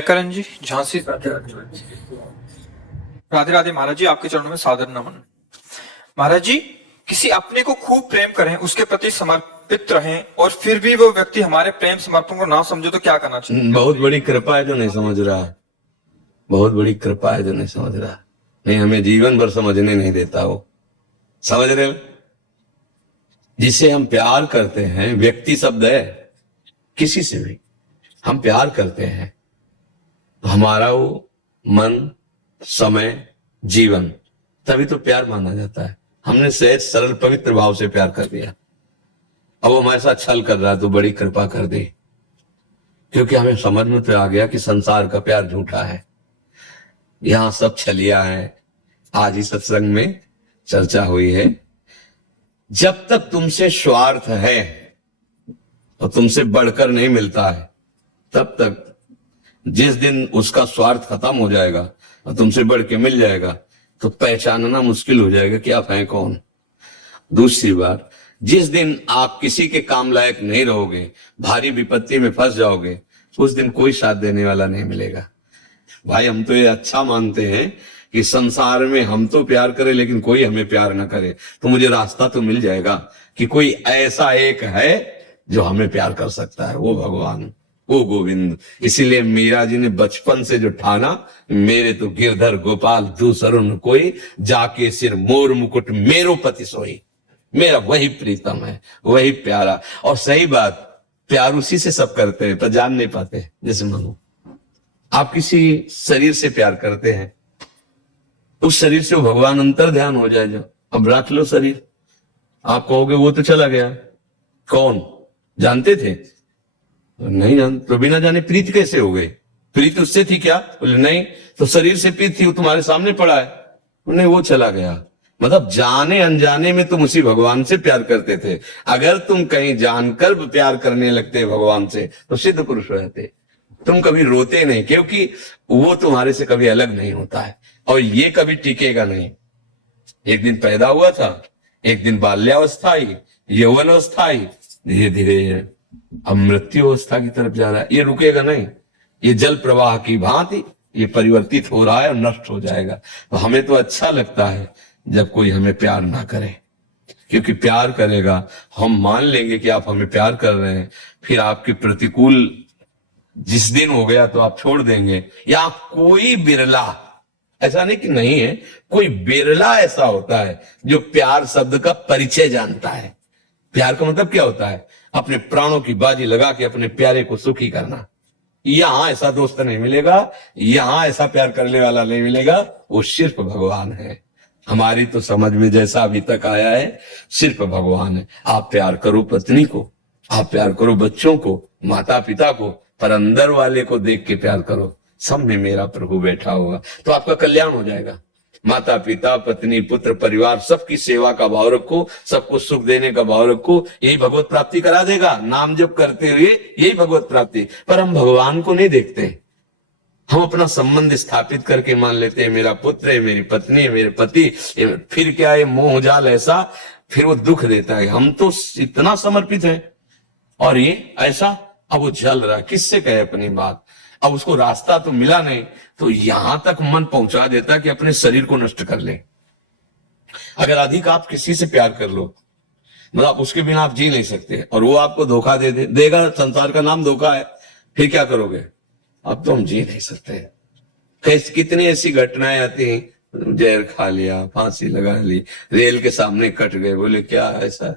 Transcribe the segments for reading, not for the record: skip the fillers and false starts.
करण जी, झांसी। राधे राधे महाराज जी, आपके चरणों में सादर नमन। महाराज जी, किसी अपने को खूब प्रेम करें, उसके प्रति समर्पित रहें और फिर भी वो व्यक्ति हमारे प्रेम समर्पण को ना समझे तो क्या करना चाहिए? बहुत बड़ी कृपा है जो नहीं समझ रहा। बहुत बड़ी कृपा है जो नहीं समझ रहा। नहीं, हमें जीवन भर समझने नहीं देता वो। समझ रहे हो? जिसे हम प्यार करते हैं, व्यक्ति शब्द है, किसी से भी हम प्यार करते हैं तो हमारा वो मन, समय, जीवन, तभी तो प्यार माना जाता है। हमने सहज सरल पवित्र भाव से प्यार कर दिया। अब वो हमारे साथ छल कर रहा है तो बड़ी कृपा कर दे, क्योंकि हमें समझ में तो आ गया कि संसार का प्यार झूठा है। यहां सब छलिया है। आज ही सत्संग में चर्चा हुई है, जब तक तुमसे स्वार्थ है और तुमसे बढ़कर नहीं मिलता है, तब तक, जिस दिन उसका स्वार्थ खत्म हो जाएगा और तुमसे बढ़ के मिल जाएगा तो पहचानना मुश्किल हो जाएगा कि आप हैं कौन। दूसरी बात, जिस दिन आप किसी के काम लायक नहीं रहोगे, भारी विपत्ति में फंस जाओगे, उस दिन कोई साथ देने वाला नहीं मिलेगा। भाई, हम तो ये अच्छा मानते हैं कि संसार में हम तो प्यार करें लेकिन कोई हमें प्यार ना करे, तो मुझे रास्ता तो मिल जाएगा कि कोई ऐसा एक है जो हमें प्यार कर सकता है, वो भगवान, वो गोविंद। इसीलिए मीरा जी ने बचपन से जो ठाना, मेरे तो गिरधर गोपाल दूसरों न कोई, जाके सिर मोर मुकुट मेरो पति सोई। मेरा वही प्रीतम है, वही प्यारा। और सही बात, प्यार उसी से सब करते हैं पर जान नहीं पाते। जैसे मानो आप किसी शरीर से प्यार करते हैं, उस शरीर से वो भगवान अंतर ध्यान हो जाए। जो अब रख लो शरीर, आप कहोगे वो तो चला गया, कौन जानते थे? नहीं जानते तो बिना जाने प्रीत कैसे हो गई? प्रीत उससे थी क्या? बोले नहीं, तो शरीर से प्रीत थी, वो तुम्हारे सामने पड़ा है। नहीं, वो चला गया। मतलब जाने अनजाने में तुम उसी भगवान से प्यार करते थे। अगर तुम कहीं जानकर प्यार करने लगते भगवान से तो सिद्ध पुरुष रहते। तुम कभी रोते नहीं, क्योंकि वो तुम्हारे से कभी अलग नहीं होता है और ये कभी टिकेगा नहीं। एक दिन पैदा हुआ था, एक दिन बाल्यावस्था आई, यौवन अवस्था आई, धीरे धीरे अब मृत्यु अवस्था की तरफ जा रहा है। ये रुकेगा नहीं, ये जल प्रवाह की भांति ये परिवर्तित हो रहा है और नष्ट हो जाएगा। तो हमें तो अच्छा लगता है जब कोई हमें प्यार ना करे, क्योंकि प्यार करेगा, हम मान लेंगे कि आप हमें प्यार कर रहे हैं, फिर आपके प्रतिकूल जिस दिन हो गया तो आप छोड़ देंगे। या कोई बिरला, ऐसा नहीं कि नहीं है, कोई बिरला ऐसा होता है जो प्यार शब्द का परिचय जानता है। प्यार का मतलब क्या होता है? अपने प्राणों की बाजी लगा के अपने प्यारे को सुखी करना। यहां ऐसा दोस्त नहीं मिलेगा, यहां ऐसा प्यार करने वाला नहीं मिलेगा, वो सिर्फ भगवान है। हमारी तो समझ में जैसा अभी तक आया है, सिर्फ भगवान है। आप प्यार करो पत्नी को, आप प्यार करो बच्चों को, माता पिता को, पर अंदर वाले को देख के प्यार करो। सब में मेरा प्रभु बैठा होगा तो आपका कल्याण हो जाएगा। माता पिता, पत्नी, पुत्र, परिवार, सबकी सेवा का भाव रखो, सबको सुख देने का भाव रखो, यही भगवत प्राप्ति करा देगा। नाम जप करते हुए यही भगवत प्राप्ति। पर हम भगवान को नहीं देखते, हम अपना संबंध स्थापित करके मान लेते हैं मेरा पुत्र है, मेरी पत्नी है, मेरे पति। फिर क्या है, मोह जाल ऐसा, फिर वो दुख देता है। हम तो इतना समर्पित हैं और ये ऐसा। अब वो जल रहा, किससे कहे अपनी बात? अब उसको रास्ता तो मिला नहीं, तो यहां तक मन पहुंचा देता कि अपने शरीर को नष्ट कर ले। अगर अधिक आप किसी से प्यार कर लो, मतलब उसके बिना आप जी नहीं सकते, और वो आपको धोखा देगा, संसार का नाम धोखा है, फिर क्या करोगे? अब तो हम जी नहीं सकते। कितनी ऐसी घटनाएं आती हैं, जहर खा लिया, फांसी लगा ली, रेल के सामने कट गए, बोले क्या ऐसा?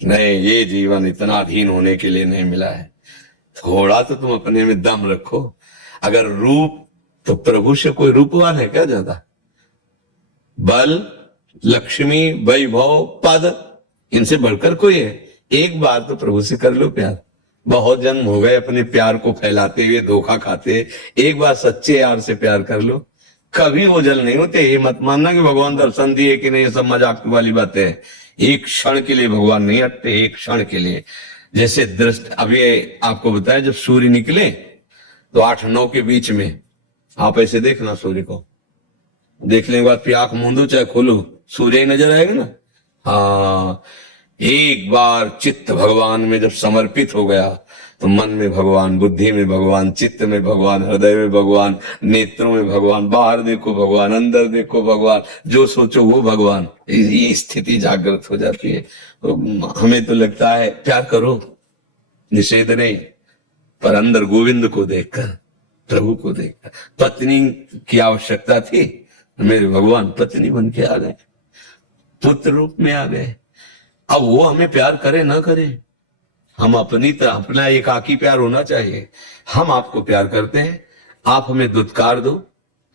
नहीं, ये जीवन इतना अधीन होने के लिए नहीं मिला है। थोड़ा तो तुम अपने में दम रखो। अगर रूप, तो प्रभु से कोई रूपवान है क्या ज्यादा? बल, लक्ष्मी, वैभव, पद, इनसे बढ़कर कोई है? एक बार तो प्रभु से कर लो प्यार। बहुत जन्म हो गए अपने प्यार को फैलाते हुए, धोखा खाते। एक बार सच्चे यार से प्यार कर लो, कभी वो जल नहीं होते। ये मत मानना कि भगवान दर्शन दिए कि नहीं, ये सब मजाक वाली बातें है। एक क्षण के लिए भगवान नहीं हटते, एक क्षण के लिए। जैसे दृष्ट, अभी आपको बताया, जब सूर्य निकले तो 8-9 के बीच में आप ऐसे देखना सूर्य को, देखने के बाद फिर आंख मूंदो चाहे खोलो, सूर्य ही नजर आएगा ना। हाँ, एक बार चित्त भगवान में जब समर्पित हो गया तो मन में भगवान, बुद्धि में भगवान, चित्त में भगवान, हृदय में भगवान, नेत्रों में भगवान, बाहर देखो भगवान, अंदर देखो भगवान, जो सोचो वो भगवान। ये स्थिति जागृत हो जाती है। तो हमें तो लगता है प्यार करो, निषेध नहीं, पर अंदर गोविंद को देखकर, प्रभु को देखकर। पत्नी की आवश्यकता थी, मेरे भगवान पत्नी बन के आ गए, पुत्र रूप में आ गए। अब वो हमें प्यार करे ना करे, हम अपनी तरह, अपना एकाकी प्यार होना चाहिए। हम आपको प्यार करते हैं, आप हमें दुत्कार दो,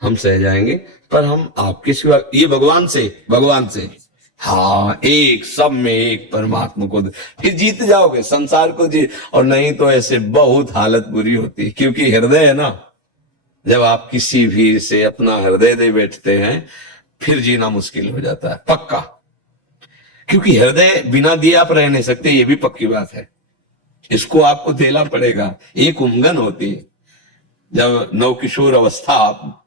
हम सह जाएंगे, पर हम आपके सिवा, ये भगवान से हाँ, एक सब में एक परमात्मा को फिर जीत जाओगे संसार को जीत। और नहीं तो ऐसे बहुत हालत बुरी होती है, क्योंकि हृदय है ना, जब आप किसी भी से अपना हृदय दे बैठते हैं फिर जीना मुश्किल हो जाता है, पक्का। क्योंकि हृदय बिना दिए आप रह नहीं सकते, ये भी पक्की बात है, इसको आपको देना पड़ेगा। एक उमंगन होती है, जब नवकिशोर अवस्था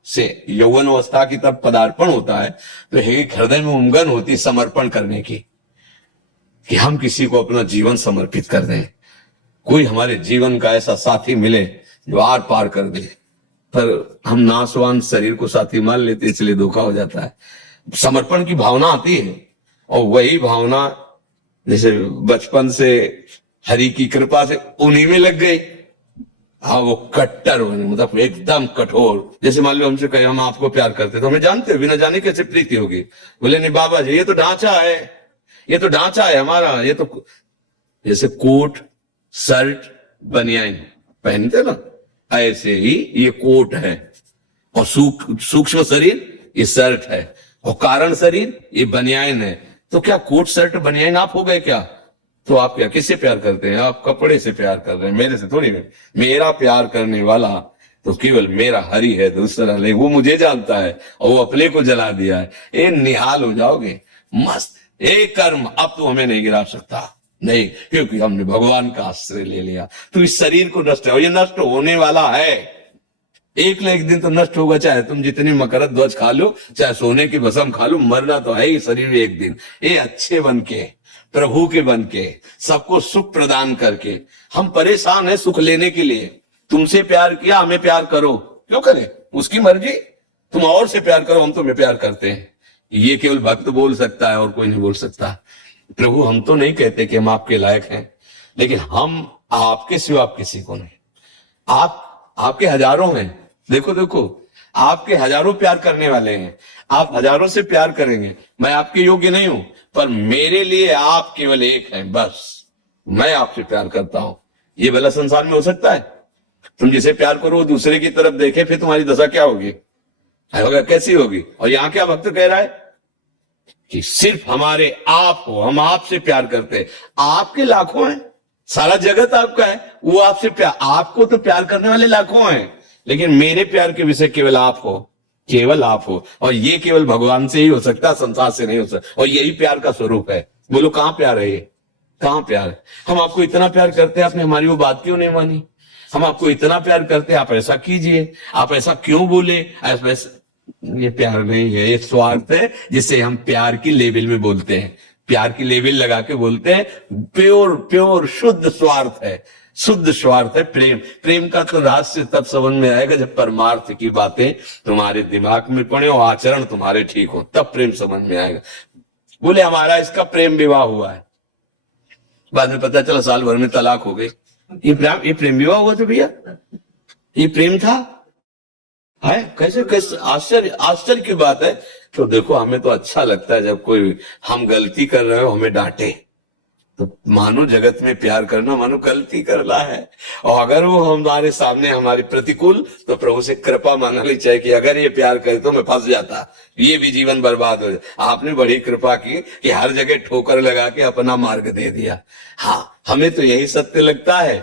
से यौवन अवस्था की तरफ पदार्पण होता है, तो एक हृदय में उमंगन होती है समर्पण करने की, कि हम किसी को अपना जीवन समर्पित कर दें, कोई हमारे जीवन का ऐसा साथी मिले जो आर पार कर दे। पर हम नासवान शरीर को साथी मान लेते, इसलिए धोखा हो जाता है। समर्पण की भावना आती है, और वही भावना जैसे बचपन से हरि की कृपा से उन्हीं में लग गई। हाँ, वो कट्टर बने, मतलब एकदम कठोर। जैसे मान लो हमसे कहे हम आपको प्यार करते, तो हमें जानते हो, बिना जाने कैसे प्रीति होगी। बोले नहीं बाबा जी, ये तो ढांचा है, ये तो ढांचा है हमारा, ये तो जैसे कोट शर्ट बनियान पहनते ना, ऐसे ही ये कोट है, और सूक्ष्म शरीर ये शर्ट है, और कारण शरीर ये बनियान है। तो क्या कोट शर्ट बनियान आप हो गए क्या? तो आप क्या किससे प्यार करते हैं? आप कपड़े से प्यार कर रहे हैं, मेरे से थोड़ी नहीं। मेरा प्यार करने वाला तो केवल मेरा हरि है, दूसरा नहीं। वो मुझे जानता है और वो अपने को जला दिया है। ये निहाल हो जाओगे, मस्त। एक कर्म अब तो हमें नहीं गिरा सकता, नहीं, क्योंकि हमने भगवान का आश्रय ले लिया। तो इस शरीर को नष्ट है, और ये नष्ट होने वाला है, एक न एक दिन तो नष्ट होगा। चाहे तुम जितनी मकरत ध्वज खा लो, चाहे सोने की भस्म खा लो, मरना तो है ही शरीर में एक दिन। ये अच्छे बन के, प्रभु के बन के, सबको सुख प्रदान करके, हम परेशान है सुख लेने के लिए। तुमसे प्यार किया, हमें प्यार करो, क्यों करें? उसकी मर्जी। तुम और से प्यार करो, हम तुम्हें प्यार करते हैं। ये केवल भक्त बोल सकता है, और कोई नहीं बोल सकता। प्रभु, हम तो नहीं कहते कि हम आपके लायक हैं, लेकिन हम आपके सिवा आप किसी को नहीं। आपके हजारों हैं, देखो देखो, आपके हजारों प्यार करने वाले हैं, आप हजारों से प्यार करेंगे। मैं आपके योग्य नहीं हूं, पर मेरे लिए आप केवल एक हैं, बस। मैं आपसे प्यार करता हूं। ये भला संसार में हो सकता है? तुम जिसे प्यार करो दूसरे की तरफ देखे, फिर तुम्हारी दशा क्या होगी? कैसी होगी? और यहां क्या भक्त कह रहा है कि सिर्फ हमारे आप हो, हम आपसे प्यार करते हैं। आपके लाखों हैं, सारा जगत आपका है, वो आपसे प्यार, आपको तो प्यार करने वाले लाखों हैं, लेकिन मेरे प्यार के विषय केवल आप हो, केवल आप हो। और ये केवल भगवान से ही हो सकता, संसार से नहीं हो सकता। और यही प्यार का स्वरूप है। बोलो कहां प्यार है? ये कहां प्यार है? हम आपको इतना प्यार करते हैं, आपने हमारी वो बात क्यों नहीं मानी? हम आपको इतना प्यार करते हैं, आप ऐसा कीजिए, आप ऐसा क्यों बोले? ऐसा, ये प्यार नहीं है, ये स्वार्थ है, जिसे हम प्यार की लेवल में बोलते हैं। प्यार की लेवल लगा के बोलते हैं, प्योर प्योर शुद्ध स्वार्थ है, शुद्ध स्वार्थ है प्रेम। प्रेम का तो रहस्य तब समझ में आएगा जब परमार्थ की बातें तुम्हारे दिमाग में पड़े और आचरण तुम्हारे ठीक हो, तब प्रेम समझ में आएगा। बोले हमारा इसका प्रेम विवाह हुआ है, बाद में पता चला साल भर में तलाक हो गई। ये प्रेम विवाह हुआ तो भैया, ये प्रेम था? है कैसे कैसे? आश्चर्य की बात है। तो देखो, हमें तो अच्छा लगता है जब कोई हम गलती कर रहे हो हमें डांटे, तो मानो जगत में प्यार करना मानो गलती करना है। और अगर वो हमारे सामने हमारी प्रतिकूल, तो प्रभु से कृपा मांगनी चाहिए कि अगर ये प्यार करे तो मैं फंस जाता, ये भी जीवन बर्बाद हो जाए। आपने बड़ी कृपा की कि हर जगह ठोकर लगा के अपना मार्ग दे दिया। हाँ, हमें तो यही सत्य लगता है।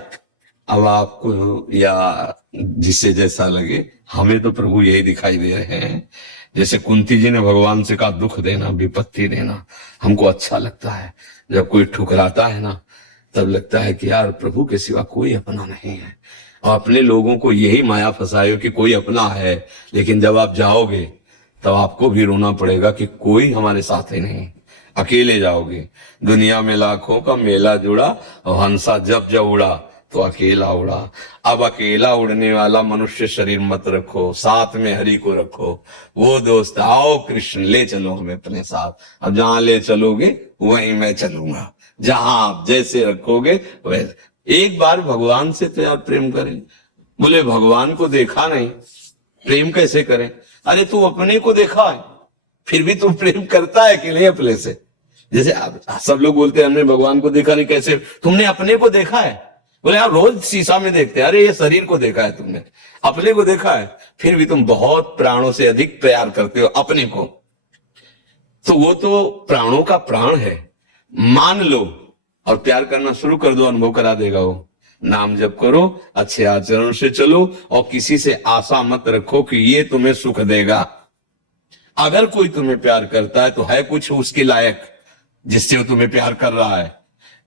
अब आपको या जिससे जैसा लगे, हमें तो प्रभु यही दिखाई दे रहे हैं। जैसे कुंती जी ने भगवान से कहा, दुख देना, विपत्ति देना हमको अच्छा लगता है। जब कोई ठुकराता है ना, तब लगता है कि यार प्रभु के सिवा कोई अपना नहीं है। और अपने लोगों को यही माया फंसाए हो कि कोई अपना है, लेकिन जब आप जाओगे तब आपको भी रोना पड़ेगा कि कोई हमारे साथ ही नहीं, अकेले जाओगे। दुनिया में लाखों का मेला जुड़ा और हंसा जब जब उड़ा, तो अकेला उड़ा। अब अकेला उड़ने वाला मनुष्य शरीर मत रखो, साथ में हरि को रखो। वो दोस्त, आओ कृष्ण ले चलो हमें अपने साथ। अब जहां ले चलोगे वहीं मैं चलूंगा, जहां आप जैसे रखोगे वैसे। एक बार भगवान से तो यार प्रेम करें। बोले भगवान को देखा नहीं, प्रेम कैसे करें? अरे तू अपने को देखा है, फिर भी तू प्रेम करता है कि नहीं अपने से? जैसे आप सब लोग बोलते हैं हमने भगवान को देखा नहीं, कैसे? तुमने अपने को देखा है? बोले आप रोज शीशा में देखते हैं, अरे ये शरीर को देखा है तुमने, अपने को देखा है, फिर भी तुम बहुत प्राणों से अधिक प्यार करते हो अपने को। तो वो तो प्राणों का प्राण है, मान लो और प्यार करना शुरू कर दो, अनुभव करा देगा वो। नाम जप करो, अच्छे आचरण से चलो और किसी से आशा मत रखो कि ये तुम्हें सुख देगा। अगर कोई तुम्हें प्यार करता है तो है कुछ उसके लायक जिससे वो तुम्हें प्यार कर रहा है।